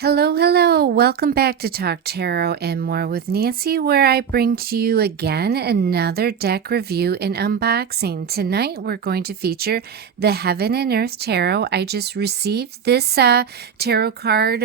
Hello, hello. Welcome back to Talk Tarot and More with Nancy, where I bring to you again another deck review and unboxing. Tonight, we're going to feature the Heaven and Earth Tarot. I just received this tarot card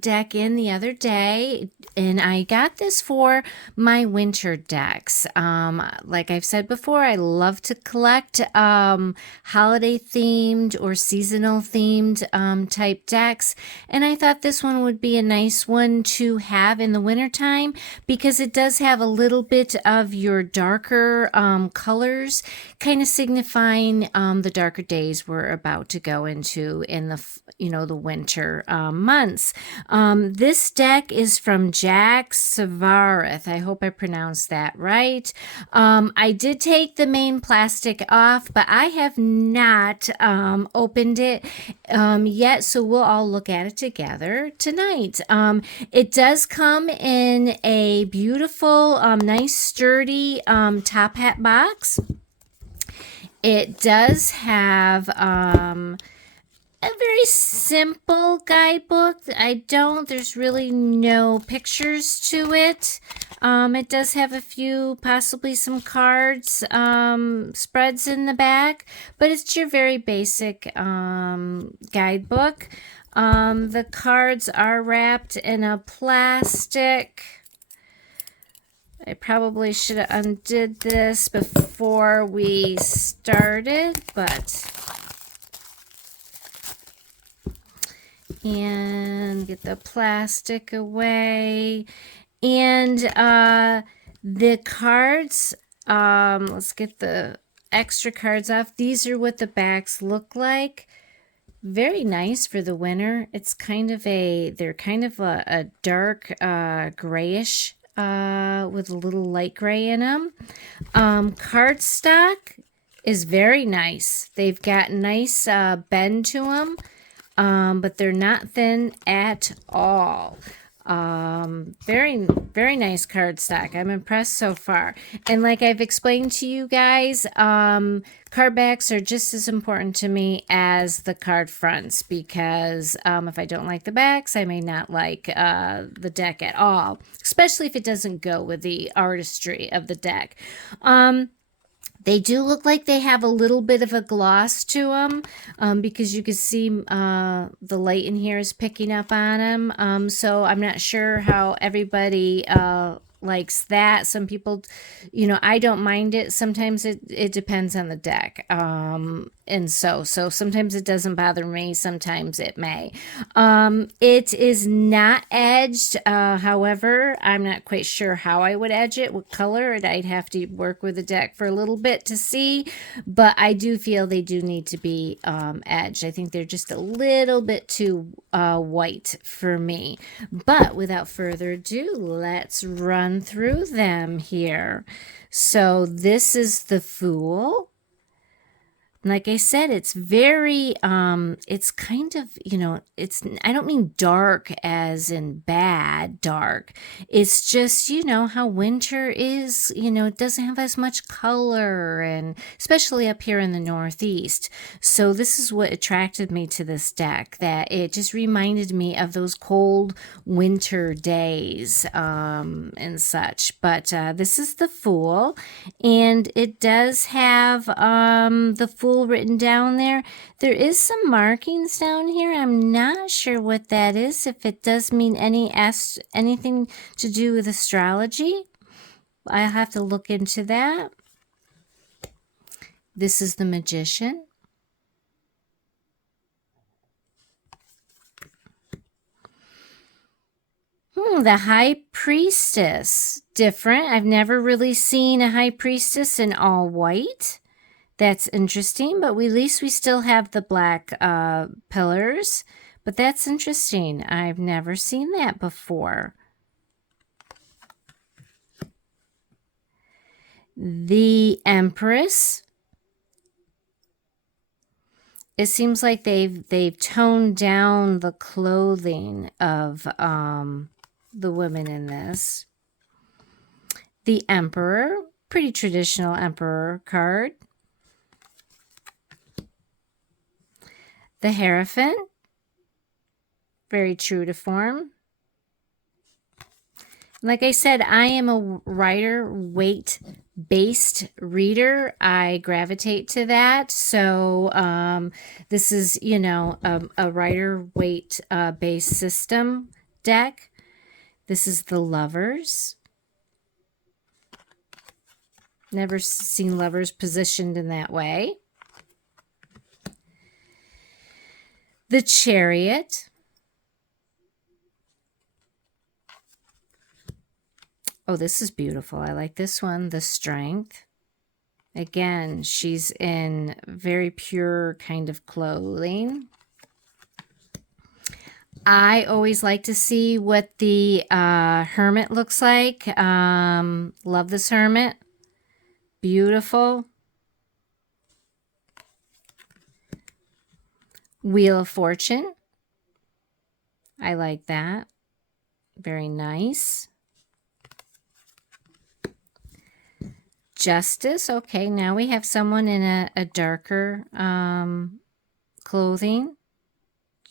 deck in the other day, and I got this for my winter decks. Like I've said before, I love to collect holiday themed or seasonal themed type decks, and I thought this one would be a nice one to have in the wintertime because it does have a little bit of your darker colors, kind of signifying the darker days we're about to go into in the winter months. This deck is from Jack Savarith. I hope I pronounced that right. I did take the main plastic off, but I have not opened it yet, so we'll all look at it together tonight. It does come in a beautiful, nice, sturdy top hat box. It does have a very simple guidebook. There's really no pictures to it. It does have a few, possibly some cards, spreads in the back, but it's your very basic guidebook. The cards are wrapped in a plastic. I probably should have undid this before we started, and get the plastic away. And the cards, let's get the extra cards off. These are what the backs look like. Very nice for the winter. It's they're kind of a dark grayish with a little light gray in them. Cardstock is very nice. They've got nice bend to them, but they're not thin at all. Very, very nice cardstock. I'm impressed so far. And like I've explained to you guys, card backs are just as important to me as the card fronts because if I don't like the backs, I may not like the deck at all, especially if it doesn't go with the artistry of the deck. They do look like they have a little bit of a gloss to them because you can see the light in here is picking up on them. So I'm not sure how everybody likes that. Some people, I don't mind it. Sometimes it depends on the deck. And so sometimes it doesn't bother me. Sometimes it may. It is not edged. However, I'm not quite sure how I would edge it, what color, and I'd have to work with the deck for a little bit to see, but I do feel they do need to be edged. I think they're just a little bit too white for me. But without further ado, let's run through them here. So this is the Fool. Like I said, it's very, it's kind of, I don't mean dark as in bad dark. It's just, how winter is, it doesn't have as much color, and especially up here in the Northeast. So this is what attracted me to this deck, that it just reminded me of those cold winter days and such. But this is the Fool, and it does have the Fool written down there. There is some markings down here. I'm not sure what that is, if it does mean anything to do with astrology. I'll have to look into that. This is the Magician. The High Priestess. Different. I've never really seen a High Priestess in all white. That's interesting, but at least we still have the black pillars. But that's interesting. I've never seen that before. The Empress. It seems like they've toned down the clothing of the women in this. The Emperor. Pretty traditional Emperor card. The Hierophant, Very true to form. Like I said, I am a Rider Waite based reader. I gravitate to that. So this is, you know, a Rider Waite based system deck. This is the Lovers. Never seen Lovers positioned in that way. The Chariot. Oh, this is beautiful. I like this one. The Strength. Again, she's in very pure kind of clothing. I always like to see what the Hermit looks like. Love this Hermit. Beautiful. Wheel of Fortune. I like that. Very nice. Justice. Okay, now we have someone in a darker clothing.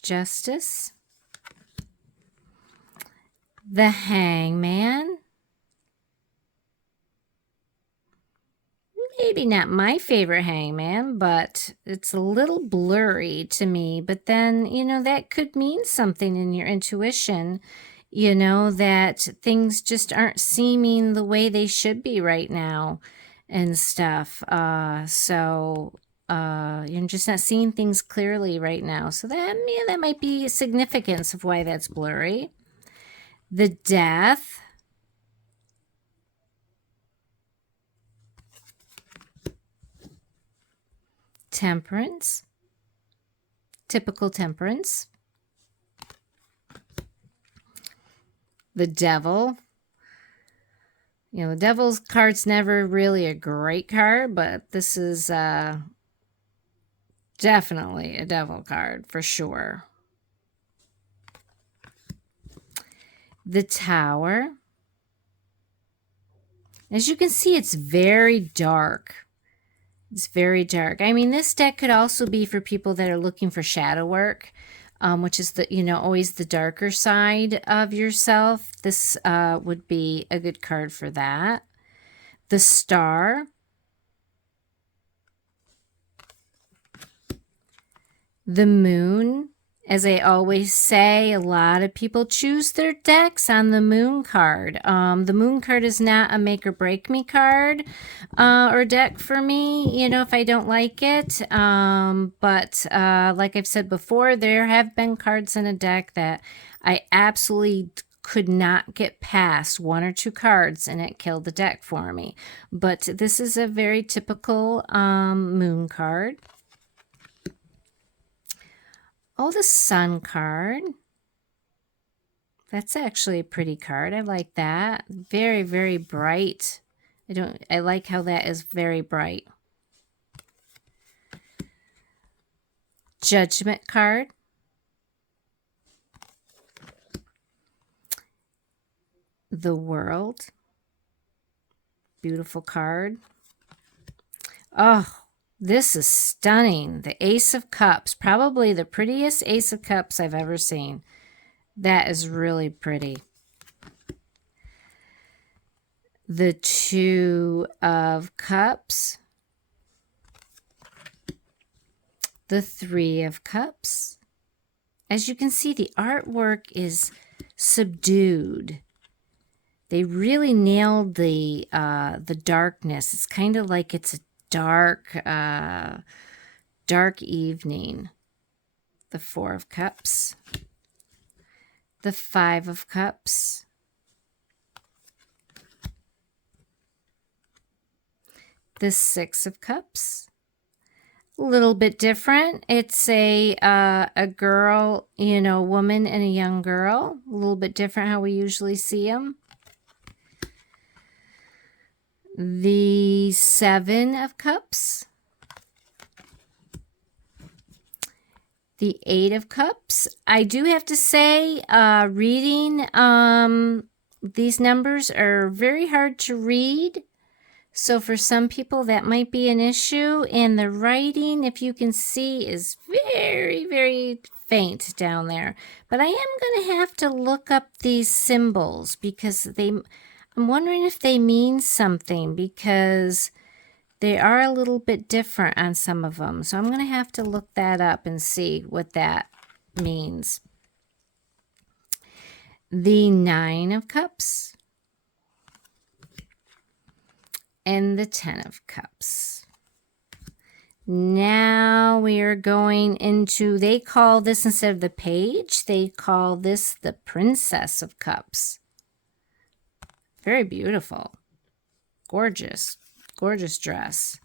Justice. The Hangman. Maybe not my favorite hangman, but it's a little blurry to me. But then, you know, that could mean something in your intuition, you know, that things just aren't seeming the way they should be right now and stuff. You're just not seeing things clearly right now. So that, yeah, that might be significance of why that's blurry. The Death. Temperance. Typical Temperance. The Devil. You know, the Devil's card's never really a great card, but this is definitely a Devil card for sure. The Tower. As you can see, it's very dark. It's very dark. I mean, this deck could also be for people that are looking for shadow work, which is the, you know, always the darker side of yourself. This would be a good card for that. The Star. The Moon. As I always say, a lot of people choose their decks on the Moon card. The Moon card is not a make or break me card or deck for me, you know, if I don't like it. But like I've said before, there have been cards in a deck that I absolutely could not get past one or two cards and it killed the deck for me. But this is a very typical Moon card. Oh, the Sun card. That's actually a pretty card. I like that. Very, very bright. I like how that is very bright. Judgment card. The World. Beautiful card. Oh, this is stunning. The Ace of Cups. Probably the prettiest Ace of Cups I've ever seen. That is really pretty. The Two of Cups. The Three of Cups. As you can see, the artwork is subdued. They really nailed the darkness. It's kind of like it's a dark evening. The Four of Cups. The Five of Cups. The Six of Cups. A little bit different. It's a girl, you know, woman and a young girl. A little bit different how we usually see them. The Seven of Cups. The Eight of Cups. I do have to say, reading these numbers are very hard to read. So for some people, that might be an issue. And the writing, if you can see, is very, very faint down there. But I am going to have to look up these symbols because I'm wondering if they mean something, because they are a little bit different on some of them. So I'm going to have to look that up and see what that means. The Nine of Cups and the Ten of Cups. Now we are going into, they call this, instead of the page, they call this the Princess of Cups. Very beautiful. Gorgeous. Gorgeous dress.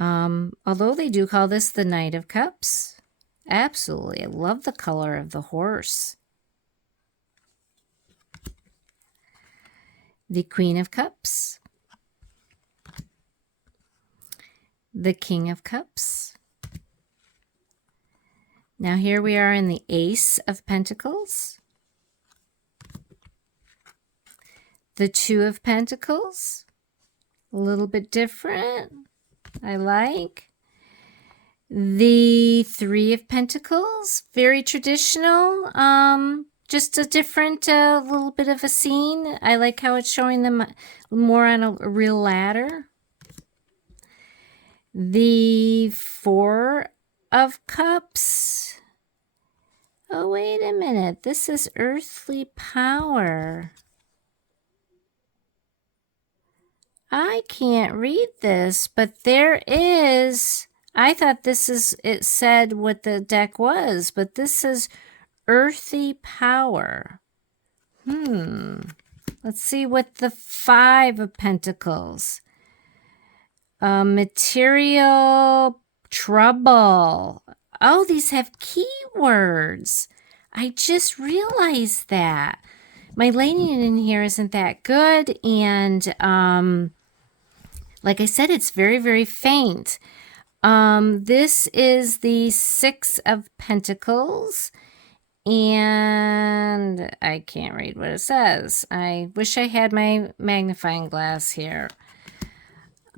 Although they do call this the Knight of Cups. Absolutely. I love the color of the horse. The Queen of Cups. The King of Cups. Now here we are in the Ace of Pentacles. The Two of Pentacles. A little bit different. I like. The Three of Pentacles. Very traditional. Just a different little bit of a scene. I like how it's showing them more on a real ladder. The Four of Cups. Oh, wait a minute. This is earthly power. I can't read this, but there is... I thought this is... It said what the deck was, but this is earthy power. Let's see what the Five of Pentacles... material trouble. Oh, these have keywords. I just realized that. My lighting in here isn't that good, and like I said, it's very, very faint. This is the Six of Pentacles, and I can't read what it says. I wish I had my magnifying glass here.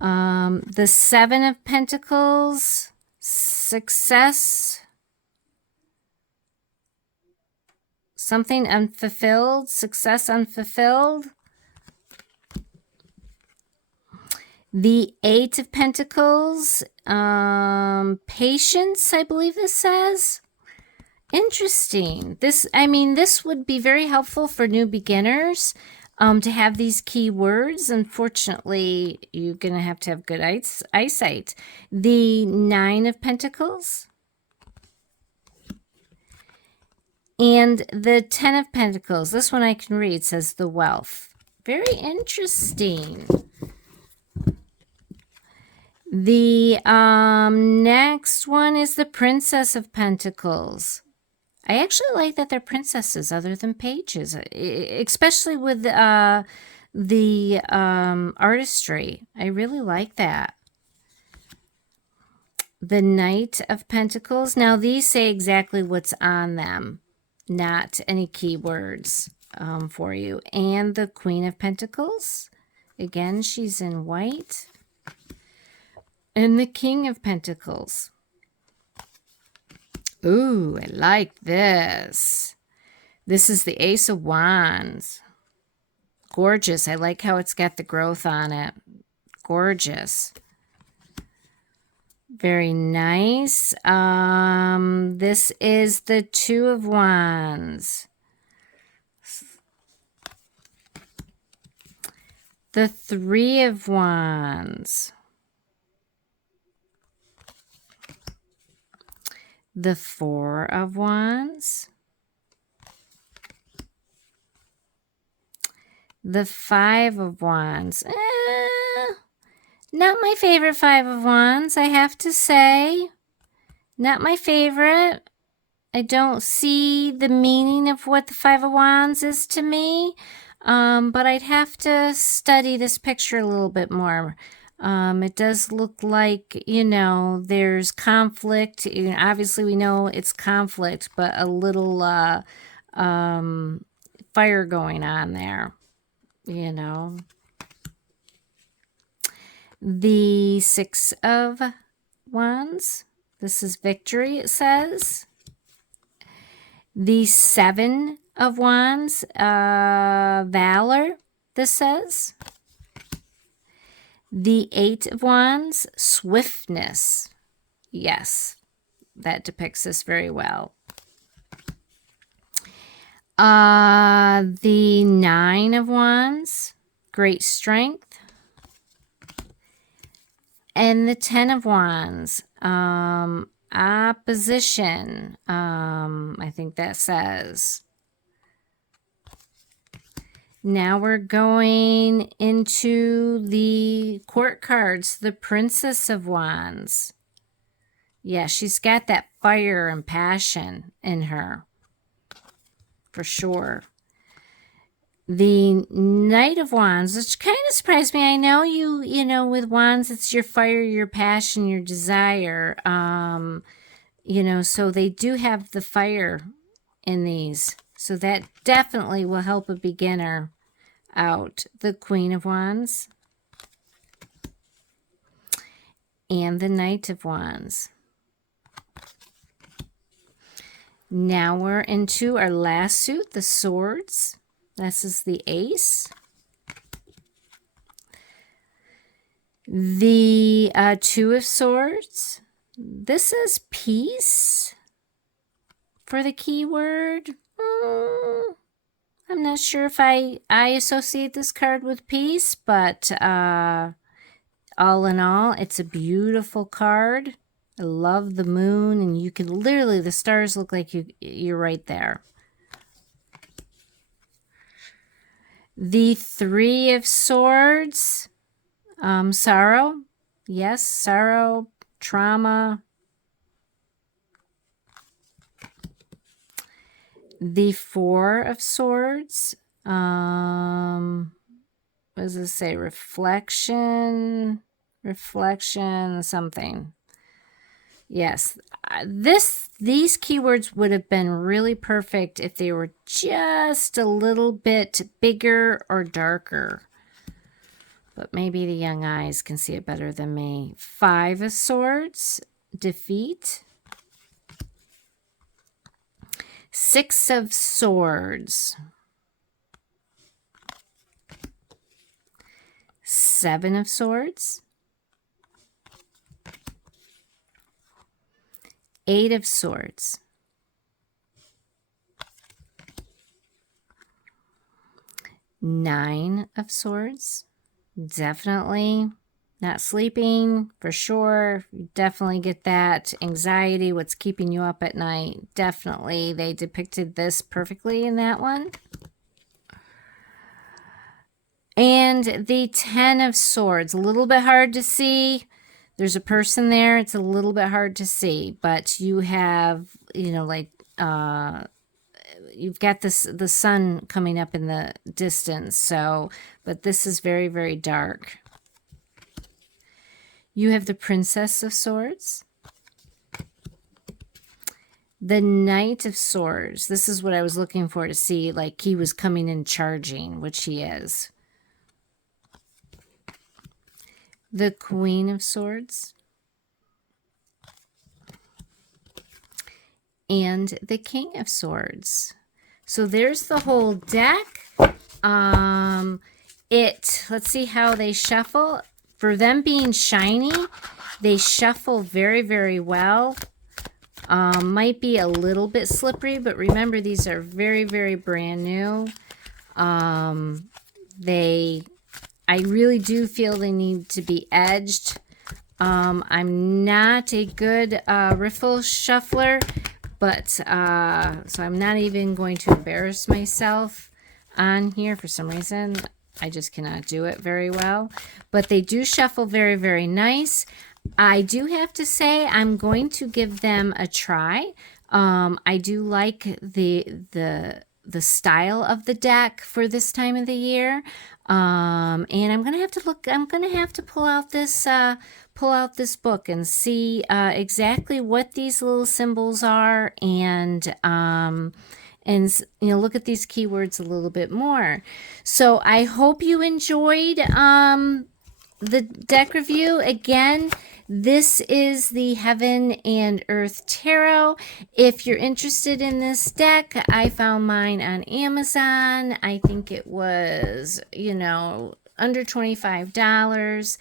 The Seven of Pentacles, success, something unfulfilled, success unfulfilled. The Eight of Pentacles, patience, I believe this says. Interesting. This would be very helpful for new beginners. To have these keywords. Unfortunately, you're going to have good eyesight. The Nine of Pentacles. And the Ten of Pentacles. This one I can read. Says the Wealth. Very interesting. The next one is the Princess of Pentacles. I actually like that they're princesses other than pages, especially with the artistry. I really like that. The Knight of Pentacles. Now, these say exactly what's on them, not any keywords for you. And the Queen of Pentacles. Again, she's in white. And the King of Pentacles. Ooh, I like this. This is the Ace of Wands. Gorgeous. I like how it's got the growth on it. Gorgeous. Very nice. This is the Two of Wands. The Three of Wands. The Four of Wands. The Five of Wands. Not my favorite Five of Wands, I have to say. Not my favorite. I don't see the meaning of what the Five of Wands is to me. But I'd have to study this picture a little bit more. It does look like, there's conflict. Obviously, we know it's conflict, but a little fire going on there, The Six of Wands. This is victory, it says. The Seven of Wands, Valor, this says. The Eight of Wands, Swiftness. Yes, that depicts this very well. The Nine of Wands, Great Strength. And the Ten of Wands, Opposition, I think that says. Now we're going into the court cards, the Princess of Wands. Yeah, she's got that fire and passion in her, for sure. The Knight of Wands, which kind of surprised me. I know you know, with wands, it's your fire, your passion, your desire. You know, so they do have the fire in these. So that definitely will help a beginner out. The Queen of Wands and the Knight of Wands. Now we're into our last suit, the Swords. This is the Ace. The Two of Swords. This is peace for the keyword. I'm not sure if I associate this card with peace, but all in all, it's a beautiful card. I love the moon, and you can literally, the stars look like you're right there. The Three of Swords, sorrow. Yes, sorrow, trauma. The Four of Swords, what does it say? Reflection, something. Yes, these keywords would have been really perfect if they were just a little bit bigger or darker. But maybe the young eyes can see it better than me. Five of Swords, defeat. Six of Swords. Seven of Swords. Eight of Swords. Nine of Swords. Definitely not sleeping, for sure. You definitely get that anxiety, what's keeping you up at night. Definitely, they depicted this perfectly in that one. And the Ten of Swords, a little bit hard to see. There's a person there. It's a little bit hard to see, but you have, you know, like, you've got the sun coming up in the distance. So, but this is very, very dark. You have the Princess of Swords. The Knight of Swords. This is what I was looking for, to see, like, he was coming in charging, which he is. The Queen of Swords. And the King of Swords. So there's the whole deck. Let's see how they shuffle. For them being shiny, they shuffle very, very well. Might be a little bit slippery, but remember, these are very, very brand new. I really do feel they need to be edged. I'm not a good riffle shuffler, but so I'm not even going to embarrass myself on here. For some reason, I just cannot do it very well. But they do shuffle very, very nice. I do have to say I'm going to give them a try. I do like the style of the deck for this time of the year. And I'm gonna have to look. I'm gonna have to pull out this book and see exactly what these little symbols are, and you know, look at these keywords a little bit more. So I hope you enjoyed the deck review again. This is the Heaven and Earth Tarot. If you're interested in this deck, I found mine on Amazon. I think it was, under $25.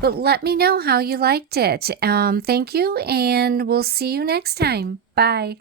But let me know how you liked it. Thank you, and we'll see you next time. Bye.